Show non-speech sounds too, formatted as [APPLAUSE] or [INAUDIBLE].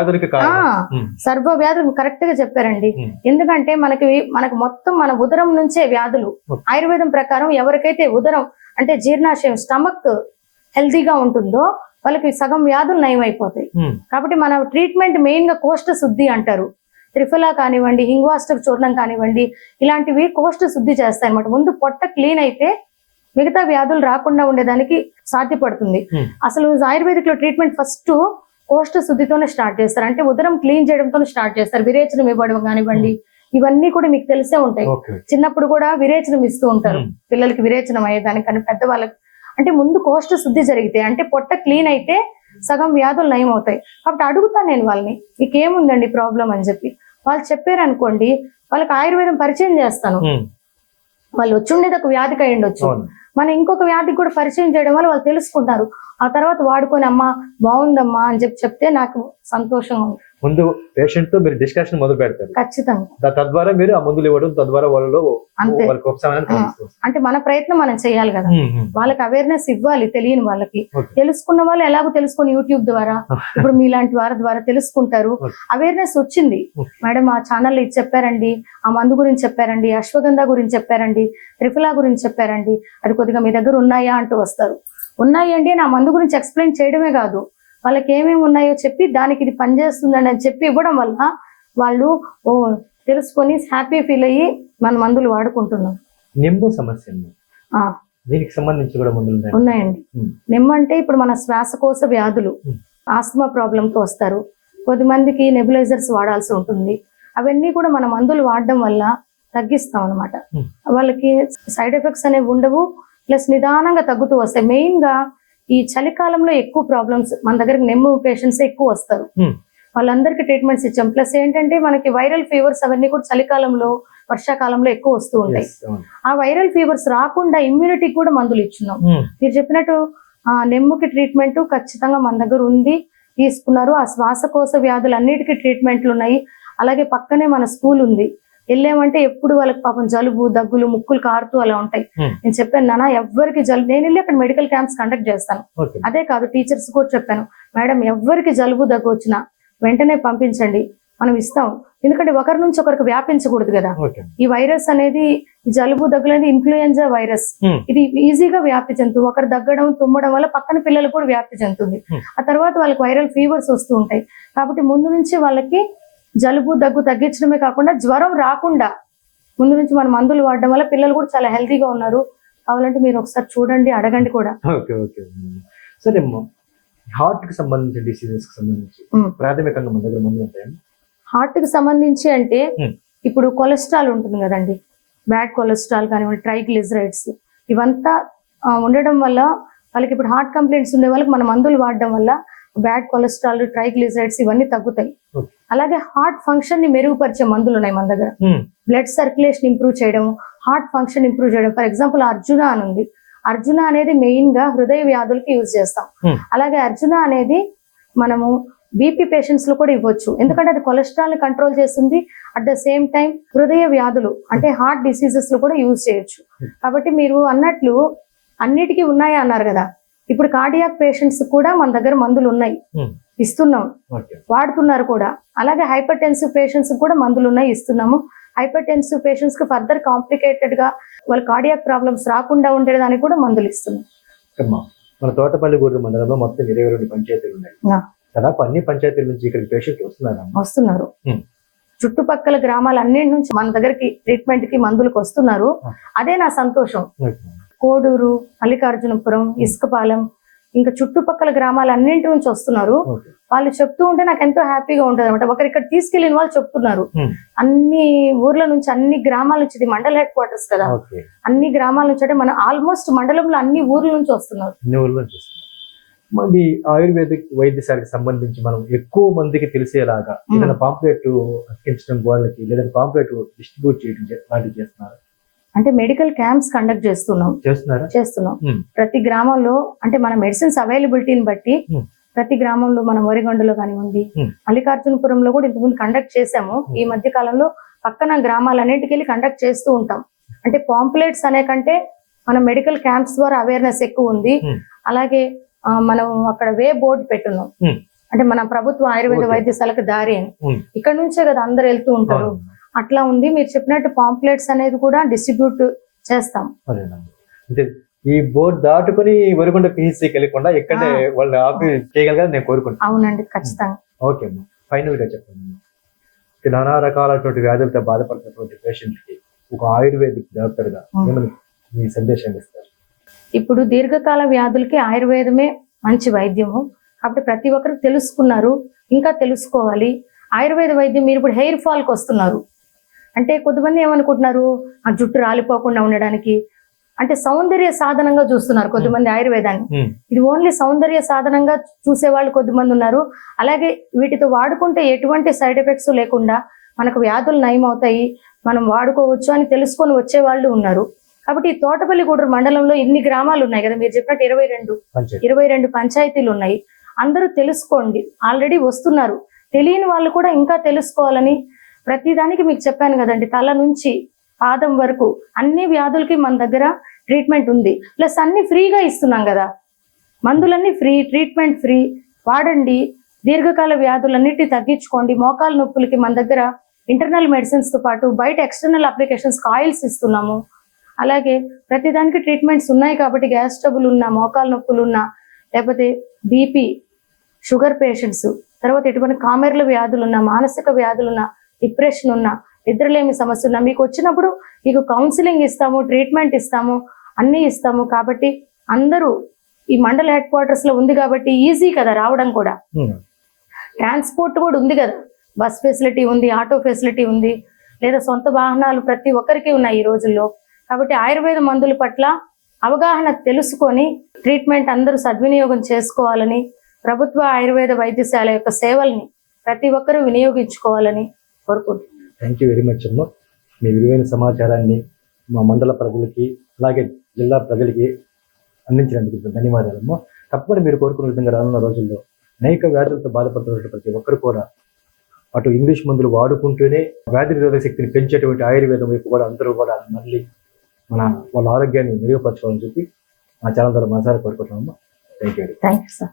వ్యాధులకి సర్వ వ్యాధులు కరెక్ట్గా చెప్పారండి. ఎందుకంటే మనకి మనకు మొత్తం మన ఉదరం నుంచే వ్యాధులు. ఆయుర్వేదం ప్రకారం ఎవరికైతే ఉదరం అంటే జీర్ణాశయం స్టమక్ హెల్తీగా ఉంటుందో వాళ్ళకి సగం వ్యాధులు నయం అయిపోతాయి ఉమ్, కాబట్టి మన ట్రీట్మెంట్ మెయిన్గా కోష్ట శుద్ధి అంటారు. త్రిఫలా కానివ్వండి హింగ్వాస్టర్ చూర్ణం కానివ్వండి ఇలాంటివి కోష్ట శుద్ధి చేస్తాయి అన్నమాట ముందు పొట్ట క్లీన్ అయితే మిగతా వ్యాధులు రాకుండా ఉండేదానికి సాధ్యపడుతుంది. అసలు ఆయుర్వేదిక్లో ట్రీట్మెంట్ ఫస్ట్ కోష్ట శుద్ధితోనే స్టార్ట్ చేస్తారు. అంటే ఉదరం క్లీన్ చేయడంతో స్టార్ట్ చేస్తారు. విరేచనం ఇవ్వడం కానివ్వండి ఇవన్నీ కూడా మీకు తెలిసే ఉంటాయి. చిన్నప్పుడు కూడా విరేచనం ఇస్తూ ఉంటారు. పిల్లలకి విరేచనం అయ్యేదానికి కానీ పెద్దవాళ్ళకి. అంటే ముందు కోష్ట శుద్ధి జరిగితే అంటే పొట్ట క్లీన్ అయితే సగం వ్యాధులు నయం అవుతాయి. కాబట్టి అడుగుతాను నేను వాళ్ళని మీకు ఏముందండి ప్రాబ్లం? అని చెప్పి. వాళ్ళు చెప్పారు అనుకోండి వాళ్ళకి ఆయుర్వేదం పరిచయం చేస్తాను. వాళ్ళు వచ్చుండేది ఒక వ్యాధికి అయి ఉండొచ్చు. మనం ఇంకొక వ్యాధికి కూడా పరిచయం చేయడం వల్ల వాళ్ళు తెలుసుకుంటారు. ఆ తర్వాత వాడుకొని అమ్మా బాగుందమ్మా అని చెప్పి చెప్తే నాకు సంతోషంగా ఉంది. ముందు పేషెంట్తో మీరు డిస్కషన్ మొదలు పెడతారు. ఖచ్చితంగా. తద్వారా మీరు ఆ మందులు ఇవ్వడం తద్వారా వాళ్ళలో. అంటే మన ప్రయత్నం మనం చేయాలి కదా. వాళ్ళకి అవేర్నెస్ ఇవ్వాలి తెలియని వాళ్ళకి. తెలుసుకున్న వాళ్ళు ఎలాగో తెలుసుకొని యూట్యూబ్ ద్వారా [LAUGHS] ఇప్పుడు మీలాంటి వారి ద్వారా తెలుసుకుంటారు. అవేర్నెస్ వచ్చింది. మేడం ఆ ఛానల్ ఇది చెప్పారండి ఆ మందు గురించి చెప్పారండి అశ్వగంధ గురించి చెప్పారండి త్రిఫలా గురించి చెప్పారండి. అది కొద్దిగా మీ దగ్గర ఉన్నాయా అంటూ వస్తారు. ఉన్నాయి అండి నా మందు గురించి ఎక్స్ప్లెయిన్ చేయడమే కాదు. వాళ్ళకి ఏమేమి ఉన్నాయో చెప్పి దానికి ఇది పనిచేస్తుందని అని చెప్పి ఇవ్వడం వల్ల వాళ్ళు ఓ తెలుసుకొని హ్యాపీ ఫీల్ అయ్యి మన మందులు వాడుకుంటున్నాం నింబు సమస్య దీనికి సంబంధించి కూడా మందులు ఉన్నాయి ఉన్నాయండి. నిమ్మ అంటే ఇప్పుడు మన శ్వాసకోశ వ్యాధులు. ఆస్తమా ప్రాబ్లంతో వస్తారు. కొద్దిమందికి నెబులైజర్స్ వాడాల్సి ఉంటుంది. అవన్నీ కూడా మన మందులు వాడడం వల్ల తగ్గిస్తాం అనమాట. వాళ్ళకి సైడ్ ఎఫెక్ట్స్ అనేవి ఉండవు. ప్లస్ నిదానంగా తగ్గుతూ వస్తాయి. మెయిన్గా ఈ చలికాలంలో ఎక్కువ ప్రాబ్లమ్స్ మన దగ్గరికి నెమ్ము పేషెంట్స్ ఎక్కువ వస్తారు. వాళ్ళందరికీ ట్రీట్మెంట్స్ ఇచ్చాం. ప్లస్ ఏంటంటే మనకి వైరల్ ఫీవర్స్ అవన్నీ కూడా చలికాలంలో వర్షాకాలంలో ఎక్కువ వస్తూ ఉంటాయి. ఆ వైరల్ ఫీవర్స్ రాకుండా ఇమ్యూనిటీకి కూడా మందులు ఇచ్చున్నాం. మీరు చెప్పినట్టు ఆ నెమ్ముకి ట్రీట్మెంట్ ఖచ్చితంగా మన దగ్గర ఉంది తీసుకున్నారు. ఆ శ్వాసకోశ వ్యాధులు అన్నిటికీ ట్రీట్మెంట్లు ఉన్నాయి. అలాగే పక్కనే మన స్కూల్ ఉంది. వెళ్ళామంటే ఎప్పుడు వాళ్ళకి పాపం జలుబు దగ్గులు ముక్కులు కారుతూ అలా ఉంటాయి. Hmm. నేను చెప్పాను నాన్న ఎవరికి జలుబు నేను వెళ్ళి అక్కడ మెడికల్ క్యాంప్స్ కండక్ట్ చేస్తాను. అదే కాదు టీచర్స్ కూడా చెప్పాను మేడం ఎవరికి జలుబు దగ్గు వచ్చినా వెంటనే పంపించండి మనం ఇస్తాం. ఎందుకంటే ఒకరి నుంచి ఒకరికి వ్యాపించకూడదు కదా. ఈ వైరస్ అనేది జలుబు దగ్గు అనేది ఇన్ఫ్లుయెన్జా వైరస్. Hmm. ఇది ఈజీగా వ్యాప్తి చెందుతుంది. ఒకరు దగ్గడం తుమ్మడం వల్ల పక్కన పిల్లలకు కూడా వ్యాప్తి చెందుతుంది. Hmm. ఆ తర్వాత వాళ్ళకి వైరల్ ఫీవర్స్ వస్తూ ఉంటాయి. కాబట్టి ముందు నుంచి వాళ్ళకి జలుబు దగ్గు తగ్గించడమే కాకుండా జ్వరం రాకుండా ముందు నుంచి మన మందులు వాడడం వల్ల పిల్లలు కూడా చాలా హెల్తీగా ఉన్నారు. కావాలంటే మీరు ఒకసారి చూడండి అడగండి కూడా. Okay okay. సరే హార్ట్కి సంబంధించిన డిసీజెస్కి సంబంధించి. ప్రాథమికంగా మన దగ్గర మందులు ఉంటాయి? హార్ట్కి సంబంధించి అంటే. ఇప్పుడు కొలెస్ట్రాల్ ఉంటుంది కదండి. బ్యాడ్ కొలెస్ట్రాల్ కానివ్వండి ట్రైగ్లిజరైడ్స్ ఇవంతా ఉండడం వల్ల వాళ్ళకి ఇప్పుడు హార్ట్ కంప్లైంట్స్ ఉండే వాళ్ళకి మన మందులు వాడడం వల్ల బ్యాడ్ కొలెస్ట్రాల్ ట్రైగ్లిజరైడ్స్ ఇవన్నీ తగ్గుతాయి. అలాగే హార్ట్ ఫంక్షన్ని మెరుగుపరిచే మందులు ఉన్నాయి మన దగ్గర. బ్లడ్ సర్క్యులేషన్ ఇంప్రూవ్ చేయడం హార్ట్ ఫంక్షన్ ఇంప్రూవ్ చేయడం. ఫర్ ఎగ్జాంపుల్ అర్జున అని ఉంది. అర్జున అనేది మెయిన్గా హృదయ వ్యాధులకి యూజ్ చేస్తాం. అలాగే అర్జున అనేది మనము బీపీ పేషెంట్స్లో కూడా ఇవ్వచ్చు. ఎందుకంటే అది కొలెస్ట్రాల్ని కంట్రోల్ చేస్తుంది. అట్ ద సేమ్ టైం హృదయ వ్యాధులు అంటే హార్ట్ డిసీజెస్లో కూడా యూజ్ చేయొచ్చు. కాబట్టి మీరు అన్నట్లు అన్నిటికీ ఉన్నాయా అన్నారు కదా. ఇప్పుడు కార్డియాక్ పేషెంట్స్ కూడా మన దగ్గర మందులు ఉన్నాయి Hmm. ఇస్తున్నాం. వాడుతున్నారు కూడా. అలాగే హైపర్ టెన్సివ్ పేషెంట్స్ కూడా మందులు ఉన్నాయి ఇస్తున్నాము. హైపర్ టెన్సివ్ పేషెంట్స్కి ఫర్దర్ కాంప్లికేటెడ్గా వాళ్ళ కార్డియాక్ ప్రాబ్లమ్స్ రాకుండా ఉండేదానికి కూడా మందులు ఇస్తున్నాం. మన తోటపల్లి గూడూరు మండలంలో మొత్తం ఇరవై రెండు పంచాయతీలు ఉన్నాయి. దాదాపు అన్ని పంచాయతీల నుంచి ఇక్కడ పేషెంట్ వస్తున్నారమ్మా వస్తున్నారు. Hmm. చుట్టుపక్కల గ్రామాలన్నిటి నుంచి మన దగ్గరికి ట్రీట్మెంట్కి మందులకు వస్తున్నారు. అదే నా సంతోషం. కోడూరు మల్లికార్జునపురం ఇసుకపాలెం ఇంకా చుట్టుపక్కల గ్రామాలన్నింటి నుంచి వస్తున్నారు. వాళ్ళు చెప్తూ ఉంటే నాకు ఎంతో హ్యాపీగా ఉంటుంది అనమాట ఒకరు ఇక్కడ తీసుకెళ్ళిన వాళ్ళు చెప్తున్నారు. Hmm. అన్ని ఊర్ల నుంచి అన్ని గ్రామాల నుంచి ఇది మండల హెడ్ క్వార్టర్స్ కదా. అన్ని గ్రామాల నుంచి అంటే మన ఆల్మోస్ట్ మండలంలో అన్ని ఊర్ల నుంచి వస్తున్నారు. మరి ఆయుర్వేదిక్ వైద్యశాలకు సంబంధించి మనం ఎక్కువ మందికి తెలిసేలాగా Hmm. ఏదైనా పాంప్లెట్ అతికించడం వాళ్ళకి లేదా పాంప్లెట్ డిస్ట్రిబ్యూట్ చేయడం లాంటివి చేస్తున్నారు? అంటే మెడికల్ క్యాంప్స్ కండక్ట్ చేస్తున్నాం చేస్తున్నారా చేస్తున్నాం Hmm. ప్రతి గ్రామంలో అంటే మన మెడిసిన్స్ అవైలబిలిటీని బట్టి Hmm. ప్రతి గ్రామంలో మన వరిగొండలో కానివ్వండి Hmm. మల్లికార్జునపురంలో కూడా ఇంతకుముందు కండక్ట్ చేసాము Hmm. ఈ మధ్య కాలంలో పక్కన గ్రామాలన్నిటికి వెళ్ళి కండక్ట్ చేస్తూ ఉంటాం అంటే పాంప్లెట్స్ అనే కంటే మన మెడికల్ క్యాంప్స్ ద్వారా అవేర్నెస్ ఎక్కువ ఉంది. అలాగే మనం అక్కడ వే బోర్డు పెట్టున్నాం. అంటే మన ప్రభుత్వ ఆయుర్వేద. వైద్యశాలకు దారి అని. ఇక్కడ నుంచే కదా అందరు వెళ్తూ ఉంటారు. అట్లా ఉంది. మీరు చెప్పినట్టు పాంప్లెట్స్ అనేది కూడా డిస్ట్రిబ్యూట్ చేస్తాం. అంటే ఈ బోర్డు దాటుకుని వరికొండ పిహెచ్సికి వెళ్ళకుండా ఇక్కడే. వాళ్ళు ఆపి చేయగలగాలని నేను కోరుకుంటున్నాను. అవునండి ఖచ్చితంగా. ఓకే అమ్మా. ఫైనల్గా చెప్పండి నానా రకాలైనటువంటి వ్యాధులతో బాధపడుతున్నటువంటి పేషెంట్కి ఒక ఆయుర్వేదిక్ డాక్టర్గా మీ సందేశం ఇస్తారు. ఇప్పుడు దీర్ఘకాల వ్యాధులకి ఆయుర్వేదమే మంచి వైద్యము. కాబట్టి ప్రతి ఒక్కరు తెలుసుకున్నారు ఇంకా తెలుసుకోవాలి. ఆయుర్వేద వైద్యం మీరు ఇప్పుడు హెయిర్ ఫాల్కి వస్తున్నారు. అంటే కొంతమంది ఏమనుకుంటున్నారు? ఆ జుట్టు రాలిపోకుండా ఉండడానికి. అంటే సౌందర్య సాధనంగా చూస్తున్నారు కొంతమంది ఆయుర్వేదాన్ని. ఇది ఓన్లీ సౌందర్య సాధనంగా చూసే వాళ్ళు కొద్దిమంది ఉన్నారు. అలాగే వీటితో వాడుకుంటే ఎటువంటి సైడ్ ఎఫెక్ట్స్ లేకుండా మనకు వ్యాధులు నయం అవుతాయి మనం వాడుకోవచ్చు అని తెలుసుకొని వచ్చే వాళ్ళు ఉన్నారు. కాబట్టి ఈ తోటపల్లి గూడూరు మండలంలో ఇన్ని గ్రామాలు ఉన్నాయి కదా? మీరు చెప్పినట్టు ఇరవై రెండు ఇరవై రెండు పంచాయతీలు ఉన్నాయి. అందరూ తెలుసుకోండి. ఆల్రెడీ వస్తున్నారు. తెలియని వాళ్ళు కూడా ఇంకా తెలుసుకోవాలని ప్రతిదానికి మీకు చెప్పాను కదండి తల నుంచి పాదం వరకు అన్ని వ్యాధులకి మన దగ్గర ట్రీట్మెంట్ ఉంది. ప్లస్ అన్ని ఫ్రీగా ఇస్తున్నాం కదా. మందులన్నీ ఫ్రీ ట్రీట్మెంట్ ఫ్రీ వాడండి. దీర్ఘకాల వ్యాధులన్నిటి తగ్గించుకోండి. మోకాలు నొప్పులకి మన దగ్గర ఇంటర్నల్ మెడిసిన్స్తో పాటు బయట ఎక్స్టర్నల్ అప్లికేషన్స్ ఆయిల్స్ ఇస్తున్నాము. అలాగే ప్రతిదానికి ట్రీట్మెంట్స్ ఉన్నాయి కాబట్టి గ్యాస్ ట్రబుల్ ఉన్న మోకాలు నొప్పులు ఉన్న లేకపోతే బీపీ షుగర్ పేషెంట్స్ తర్వాత ఎటువంటి కామెర్ల వ్యాధులు ఉన్న మానసిక వ్యాధులు ఉన్నా డిప్రెషన్ ఉన్న నిద్రలేమి సమస్య ఉన్న మీకు వచ్చినప్పుడు మీకు కౌన్సిలింగ్ ఇస్తాము ట్రీట్మెంట్ ఇస్తాము అన్నీ ఇస్తాము. కాబట్టి అందరూ ఈ మండల హెడ్ క్వార్టర్స్లో ఉంది కాబట్టి ఈజీ కదా రావడం కూడా. ట్రాన్స్పోర్ట్ కూడా ఉంది కదా. బస్ ఫెసిలిటీ ఉంది ఆటో ఫెసిలిటీ ఉంది లేదా సొంత వాహనాలు ప్రతి ఒక్కరికి ఉన్నాయి ఈ రోజుల్లో. కాబట్టి ఆయుర్వేద మందుల పట్ల అవగాహన తెలుసుకొని ట్రీట్మెంట్ అందరూ సద్వినియోగం చేసుకోవాలని ప్రభుత్వ ఆయుర్వేద వైద్యశాల యొక్క సేవల్ని ప్రతి ఒక్కరూ వినియోగించుకోవాలని కోరుకుంటున్నాను. థ్యాంక్ యూ వెరీ మచ్ అమ్మ. మీ విలువైన సమాచారాన్ని మా మండల ప్రజలకి అలాగే జిల్లా ప్రజలకి అందించినందుకు ధన్యవాదాలమ్మా తప్పకుండా మీరు కోరుకున్న విధంగా రానున్న రోజుల్లో అనేక వ్యాధులతో బాధపడుతున్న ప్రతి ఒక్కరు కూడా అటు ఇంగ్లీష్ మందులు వాడుకుంటూనే వ్యాధి నిరోధక శక్తిని పెంచేటువంటి ఆయుర్వేదం వైపు కూడా అందరూ కూడా మళ్ళీ మన వాళ్ళ ఆరోగ్యాన్ని మెరుగుపరచుకోవాలని చెప్పి మా ఛానల్ ద్వారా మనసారా కోరుకుంటున్నామమ్మా thank you thank you sir